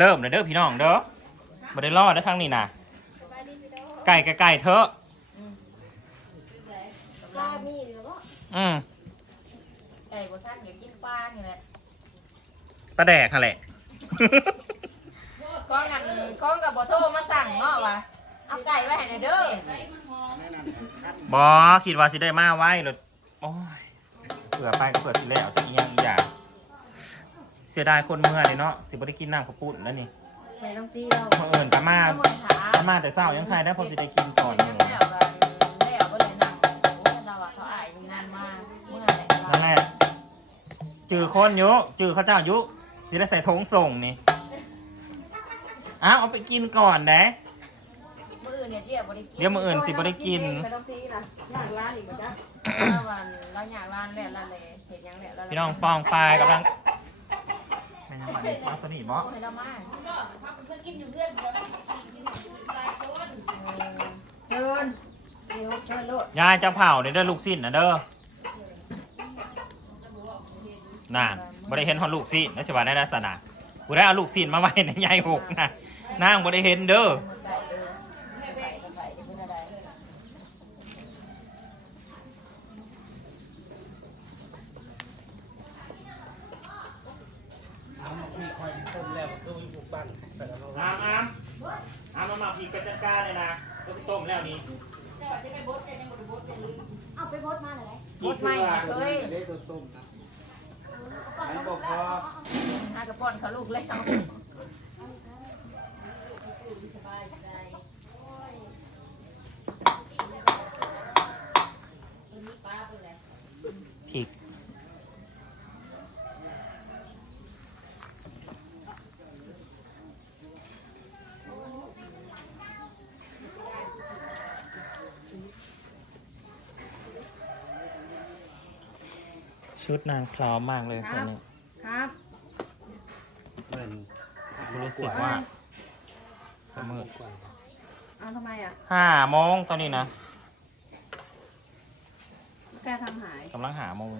เริ่มเลยเด้อพี่น้องเด้อบ่ได้รอดเด้อครั้งนี้นะไก่กับไก่เถอะปลามีหรือว่าอืมไก่บท่านอย่ากินปลานี่แหละปลาแดกค่ะแหละ ก้องกันก้องกับบ่โทรมาสั่งเนาะวะเอาไก่ไว้ให้หน่อยเด้อบอคิดว่าสิได้มาไว้เลยโอ้ยเผื่อไปก็เผื่อสิแล้วจะอีหยังอีกอย่าง เสียดายคนเมื่อเลยเนาะสิบ่ได้กินน้ำข้าวปุ้นแล้วนี่ไม่ต้องซีเราเมื่อเอิญกามาทั้งหมดถากามาแต่เศร้ายังใครได้พอสิได้กินก่อนอยัยู่งแล้วกันแล้วก็เลยนั่งโอ้ยเราอะเขาอายงานมาเมื่อไหร่นั่นแหละจือคนอยุจือเขาเจ้าอยุสิได้ใส่ทงส่งนี่อ้าวเอาไปกินก่อนนะ มื้ออื่นเนี่ยเรียกบ่ได้กินเดี๋ยวมื้ออื่นสิบ่ได้กินไปต้องซีนะหนังร้านอีกบ่จ๊ะ เราวันเราอยากร้านแหละร้านเลยเห็นยังแหละร้านพี่น้องปองปลายกำลังไม่ยังมาดิเอาตัวนี้บอให้เรามาเชิญเดี๋ยวเชิญโลดยายจะเผาเด้อเด้อลูกสิ้นนะเด้อน่นบ่ได้เห็นฮอนลูกสิ้นนะสิว่าได้ลักษณะกูได้เอาลูกสิ้นมาไว้ในยายหกนะนางบ่ได้เห็นเด้อ มือไก่เด้อไก่กับไก่จะเป็นอะไร มีคอยต้มแล้วก็มีบุกบ้านแต่ละ อามอามอามมาหมักผีกระจัดการเลยนะต้มต้มแล้วนี่เอาไปบดมาเลยบดใหม่เนี่ยเคยเล็กตัวต้มนะอันบอกพอหากระป้อนเขาลูกแล้ว ผิก ชุดนางพร้อมมากเลยคนนี้ครับเหมือนรู้สึกว่าจะมืดกว่าเอาทำไมอะห้าโมงตอนนี้นะแกทำหายกำลังหาโมง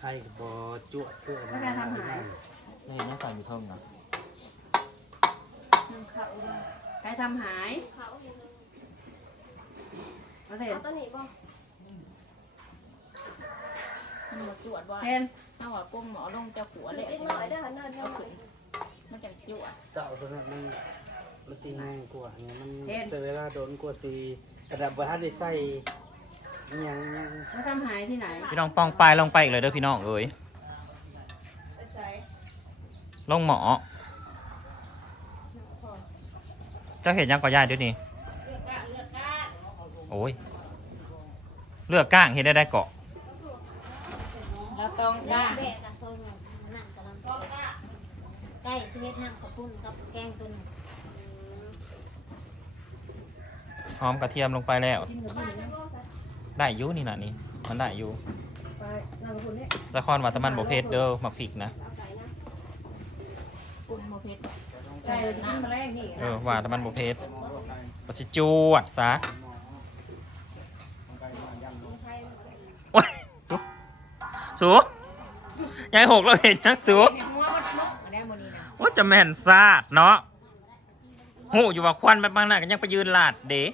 ใครกับบอจวดเพื่อแล้วแกทำหายนี่ยังใส่อยู่เท่านะใครทำหายเอาเถเอาอะตัวนี้บ่ มันมาจวดว่าเทนถ้าว่าก้มหมอลงจะหัวเล็เละกน้อยเด้อเนินเท่าเอาไหร่ขึ้นมันจะจวดเจ้าตัวนั้นมันมันสีแห้งกว่าเนี่ยมันเสียเวลาโดนกว่าสีกระดับว่าถ้าได้ใส่อิหยังอิหยังแล้วทำหายที่ไหนพี่น้องปองปลายลงไปอีกเลยเด้อพี่น้องเอ้ยใส่ลงหมอเจ้าเห็นยังก่อยายเดี๋ยวนี้เลือกกะเลือกกะโอ้ยเลือกก้างเห็นได้ได้เกาะแล้วต้ องแดย่างดอะตัวนั้นนั่นกำลังก็กะใกล้สิเฮ็ดน้ำข้าวปุ้นกับแกงตัวนี้หอมกระเทียมลงไปแล้วกินกับพี่นะได้อยูนี่นะนี่มันได้อยู่ไปนางกับคุณเนี่ยแต่คอนว่าแตะมันบ่เผ็ดเด้อมาพริกนะกุ้งโมเพชรไก่กินมาแรกนี่เออว่าแตะมันบ่เผ็ดก็สิจวดซะโอ้ย สูสูยายหกเราเห็นยังสูเห็นหัวมันลุกมาได้โมนี้นะว่าจะแม่นซาดเนาะหูอยู่ว่าควันไปบางหน้ากันยังไปยืนลาดเด้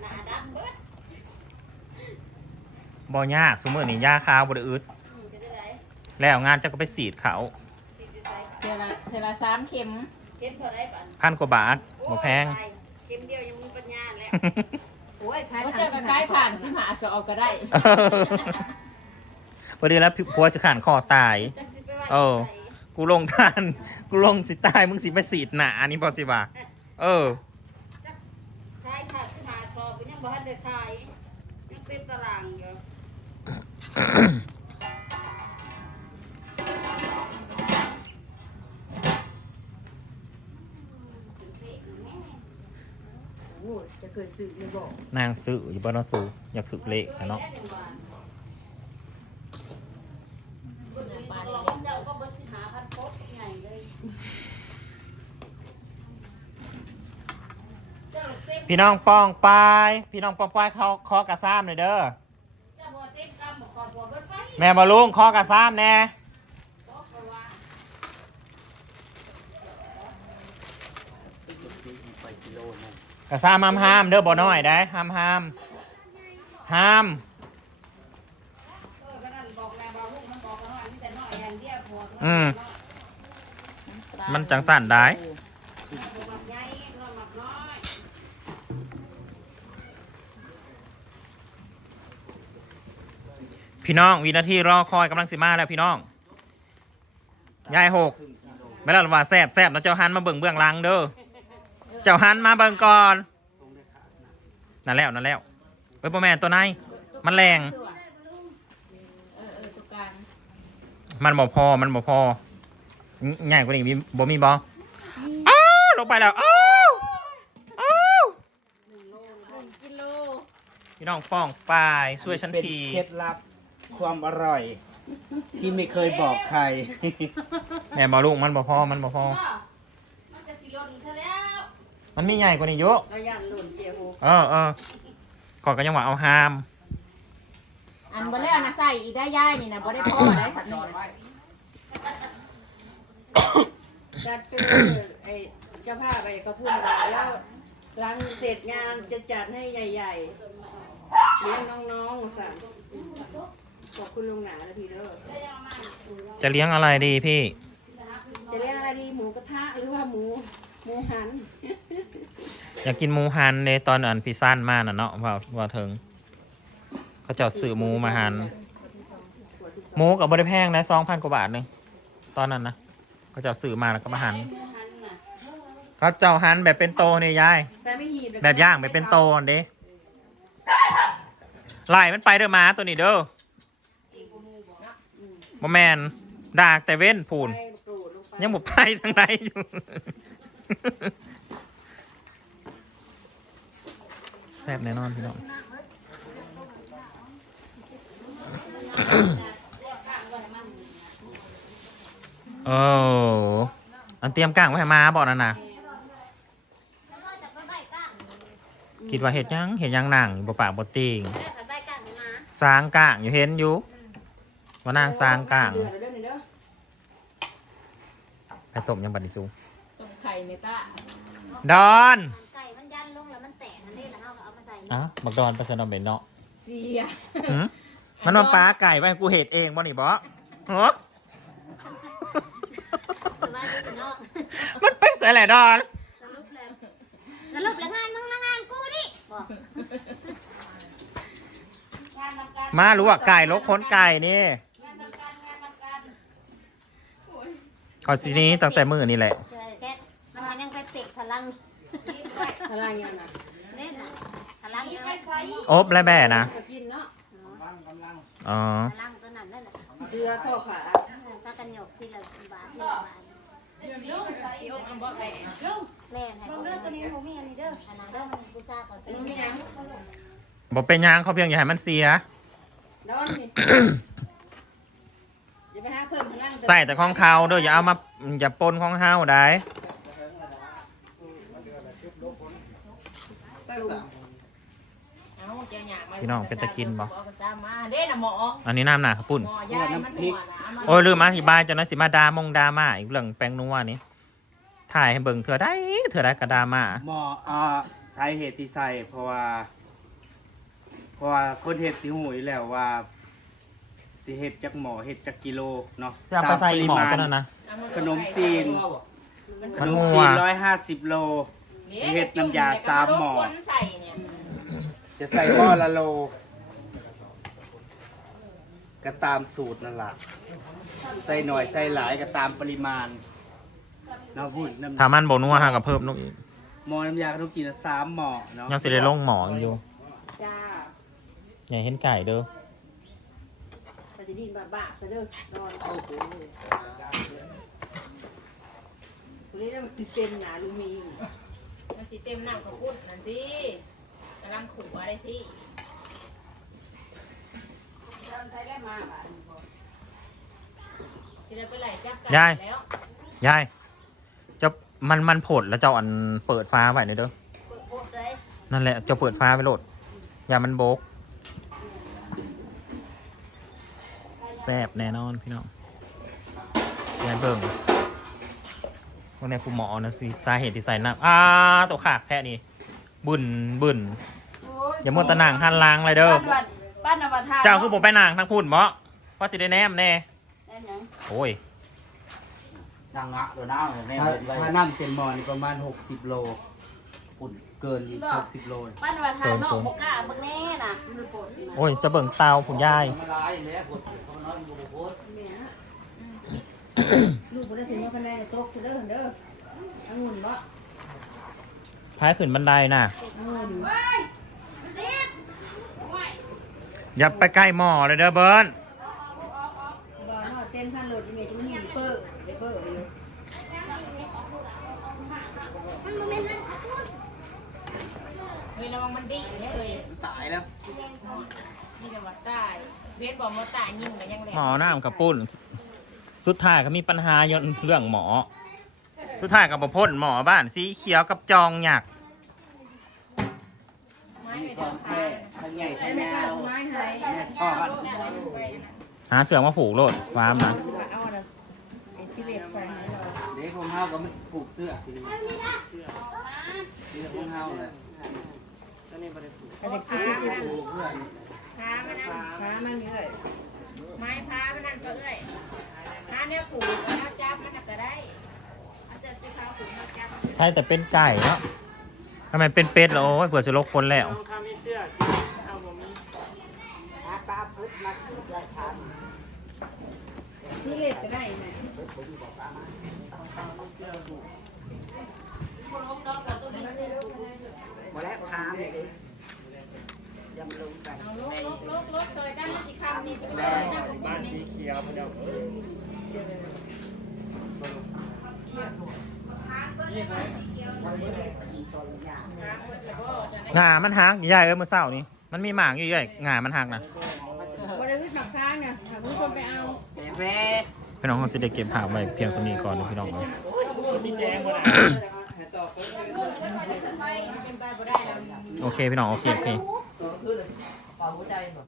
หน้าดำเบิดบ่ยากสมมือนี่ยาคาวบ่ได้อึดอืมจะได้ไรแล้วงานเจะก็ไปสีดเขาสิจะใส่เทละเทละสามเข็ม เข็มเท่าไรปันพันกว่าบาทบ่แพงโอ้ยเข็มเดียวยังมีปัญญาแล้ว โอ้ยขายก็ทาเจอกับคล้ายผ่านสิมหาสอก็ได้พอดีแล้วผัวสิขานคอตายจังสิไปว่าเออ กูลงทาน กูลงสิตาย มึงสิไปสีดหนาอันนี้พอสิบ่าเออขายขาดสิหาชอบก็ยังบ่ทันได้ขายยังเป็นตารางอยู่ นางสื่ออยู่บ้านน้องสูอยากถือเลขะนะเนาะพี่น้องป้องปายพี่น้องป้องปายเขาคอกระซ้ำหน่อยเด้อแม่บอลุงคอกระซ้ำแน่บอก กระซ่าห้ามห้ามเด้อบ่น้อยได้ห้ามห้ามห้ามอืมมันจังสั่นได้พี่น้องวินาทีรอคอยกำลังสิมาแล้วพี่น้องยายหกไม่ล้วว่าแซบแซบแล้วเจ้าฮันมาเบิ่งเบื้องลังเด้อ เจ้าฮันมาเบิ่งก่อนตรงได้ขาดนะนั่นแล้วนั่นแล้วเอ้ยพ่อแม่นตัวไหนมันแรง เออเออตุการมันบ่พอมันบ่พอใหญ่กว่านี้มีบ่มีบ่อ้าวลงไปแล้วอ้าวอ้าวหนึ่งกิโลพี่น้องป้องป้ายช่วยฉันเป็นทีเคล็ดลับความอร่อย ที่ไม่เคยบอกใคร แม่บ่ลูกมันบ่พอมันบ่พอมันจะสิหล่นซะแล้ว มันมีใหญ่กว่านี้เยอะเราย่านหล่นเจียวเออเออขอยก็ยังว่าเอาหาม อันบ่แล้วนะใส่อีกได้ย่ายนี่นะบ่ได้พ่อได้สัตว์นี่นะจัดเป็นไอ้เจ้าภาพไปก็พูดมาแล้วหลังเสร็จงานจะจัดให้ใหญ่ๆเลี้ยงน้องๆสั่งขอบคุณลุงหนานะพี่เด้อจะเลี้ยงอะไรดีพี่ จะเลี้ยงอะไรดีหมูกระทะหรือว่าหมู หมูหันอยากกินหมูหันในตอนอันพี่สั้นมาน่ะเนาะว่าว่าถึงเขาเจะซื้อหมูมาหันหมูกับบริแพงนะสองพันกว่าบาทหนึงตอนนั้นนะเขาเจะซื้อมาแล้วก็มาหันหมูหันน่ะเขาเจ้าหันแบบเป็นโตเนี่ยยายใส่ไม่หีบเลยแบบย่างแบบเป็นโตนเด้ไล่มันไปเด้อหมาตัวนี้เด้อบ่แมนดากแต่เว้นพูนใส่กรูดลงไปยังบ่ไปทางไหนอยู่ แซ่บแน่นอนพี่น้องโอ้อันเตรียมก้างไว้ให้มาบอกนั่นนะคิดว่าเห็ดหยังเห็ดหยังหนังบ่ปากบ่ติงสร้างก้างอยู่เห็นอยู่ว่านางสร้างก้างเดือดเด้อเด้อไปต้มยังบัดนี้สูต้มไข่ เมตาดอนไก่มันยันลงแล้วมันแตกนั่นเองแล้วเราก็เอามาใส่อะบักดอนไปสนอมเบนเนาะเสียหืมมันมาปลาไก่ไว้ให้กูเห็ดเองบ่นี่บ่ฮะสบายดีเนาะมันไปใส่แหละดอน สรุปแล้วสรุปแล้วงานมึงละงานกูดิบอกงานทำการมารู้ว่าไก่ลกขนไก่นี่งานทำการงานทำการ ขอสีนี้ตั้งแต่มือนี่แหละ ลังนี่ไปพลังยังน่ะเล่นน่ะพลังนี่ยังไปใส่อบและแบ่นะสกินเนาะอ๋อพลังตัวนั้นนั่นแหละเสื้อข้อขาถ้ากันหยกที่ละบาทที่ละบาทเดี๋ยวนี้ไปใส่ที่อกอันบ่แข็งแม่ให้เบิ่งเด้อตัวนี้บ่มีอันนี้เด้ออันนั้นเริ่มกูซ่าก่อนเป็นมันมีหยังบอกเป็นหยางเขาเพียงอย่าให้มันเสียดอนนี่อย่าไปหาเพิ่มพลังใส่แต่ของเขาเด้ออย่าเอามาอย่าปนของเฮาได้ เอาเจ้าหยามา พี่น้องเป็นตะกินบ่เอากระซ้ำมาเด้น่ะหมออันนี้น้ำหนาข้าวปุ้นหมอยายมันหัวนะเามาโอ้ยลืมอธิบายเจนนะสิมาดามงดามาอีกเรื่องแปลงนัวนี่ถ่ายให้เบิ่งเถื่อได้เถื่อได้กระดามาหมออ่าสาเหตุที่ใส่เพราะว่า เพราะว่าคนเห็ดสิหูอยู่แล้วว่า สิเห็ดจากหมอเห็ดจากกิโลเนาะจะเอาไปใส่หมอตัวนั้นนะเอาาขนมจีน ขมันนมงัว จีนร้อยห้าสิบโล สิเฮ็ดน้ำยาสามหม้อ คนใส่เนี่ยจะใส่หม้อละโล ก็ตามสูตรนั่นแหละใส่หน่อยใส่หลายก็ตามปริมาณเนาะพูดน้ำถ้ามันบ่นัวฮะกับเพิ่มนุ่อีกหม้อน้ำยาขนมจีนน่ะสามหม้อเนาะยังสิได้ลงหมออยู่จ้าอย่าเห็นไก่เด้อปฏิดินบาบาซะเด้อดอนโอ้โหวันนี้มันเต็มหนาลูมีมัน สิเต็มน้ำกับปุ้นนั่นสิกำลังขู่อะไรที่ใส่ได้มาบาดสิได้ไปไหลจับกัยาย แล้วยายเจ้ามันมันผดแล้วเจ้าอันเปิดฟ้าไว้หน่อยเด้อโคตรเลยนั่นแหละเจ้าเปิดฟ้าไว้โหลดอย่ามันโบกแซ่บแน่นอนพี่น้องเสียเบิ่ง ว่าในผู้หมอนะสิสาเหตุที่ใส่น้ำอ่าตัวขากแค่นี้บุญบุญอย่ามัวแตะนางหันล้างเลยเด้อ บ้านวัดบ้านนวัดทาเจ้าคือผมไปนางทั้งพูดเหมาะว่าสิได้แนมแน่ ได้หยังโอ้ยนางงะตัวน้าแม่ถ้าเดินไปถ้าน้ำเป็นหมอนี่ประมาณ 60 โลปุ่นเกิน 60 โลบ้านนวัดทานอกบกล้าบักแน่น่ะมันปวดนะโอ้ย จะเบิ่งเตาผู้ยายมันร้ายแล้วปวดเขานอนอยู่บนโพสแม่ ตกเด้อเด้อองุ่นบ่พายขึ้นบันไดน่ะองุ่นอย่าไปใกล้หมอเลยเด้อเบิร์นบ่เนาะเต็มคันรถอีเมจมันเห็นเปิ้ลได้เปิ้ลอยู่มันบ่แม่นนั่นกูเฮ้ยระวังมันดิเนี่ยเอ้ยตายแล้วนี่จะมาตายเวทบอกมาตายยิงกันยังแหลหมอน้ำกับปุ้น สุดท้ายก็มีปัญหาย้อนเรื่องหมอ สุดท้ายกับพ่นหมอบ้านสีเขียวกับจองหยักไม้มีไปควาเดิมนแค่ทั้งใหญ่ได้ทั้งไหมยาคะวไม้ให้แม่ซ่อนหาเสือมาผูกโลดวามนะเอาน่ะไอ้สิเล็บใส่ให้เราเด็กของเฮาก็มันปลูกเสื้อทีนี้เสื้อของเฮาเลยแต่เด็กสิเล็บปลูกเพื่อนพามันนั่นขามันนี่เลยไม้พามันนั่นก็เอ้ย พาเนี่ยปลูกแล้วจับมันก็ได้เอาเสื้อสีขาวผูกแล้วจับใช่แต่เป็นไก่เนาะทำไมเป็นเป็ดแล้วโอ้ยเผื่อจะลกคนแล้วสิเล็บก็ได้แม่มาแล้วพาเลยยังลงกันเอาลกลกลกลกเคยกันมาสิคำนี่สิเลยนะผม นี่งามันหักใหญ่เอ้ยมื่อเช้านี้มันมีหมากอยู่ใหญ่งามันหักนะบ่ได้อึดหนักค้างเนี่ยหาผู้คนไปเอาแม่พี่น้องเขาสิได้เก็บภาพไว้เพียงสำนีก่อนนะพี่น้องเนาะเป็นไปบ่ได้แล้วโอเคพี่น้องโอเคโอเคกู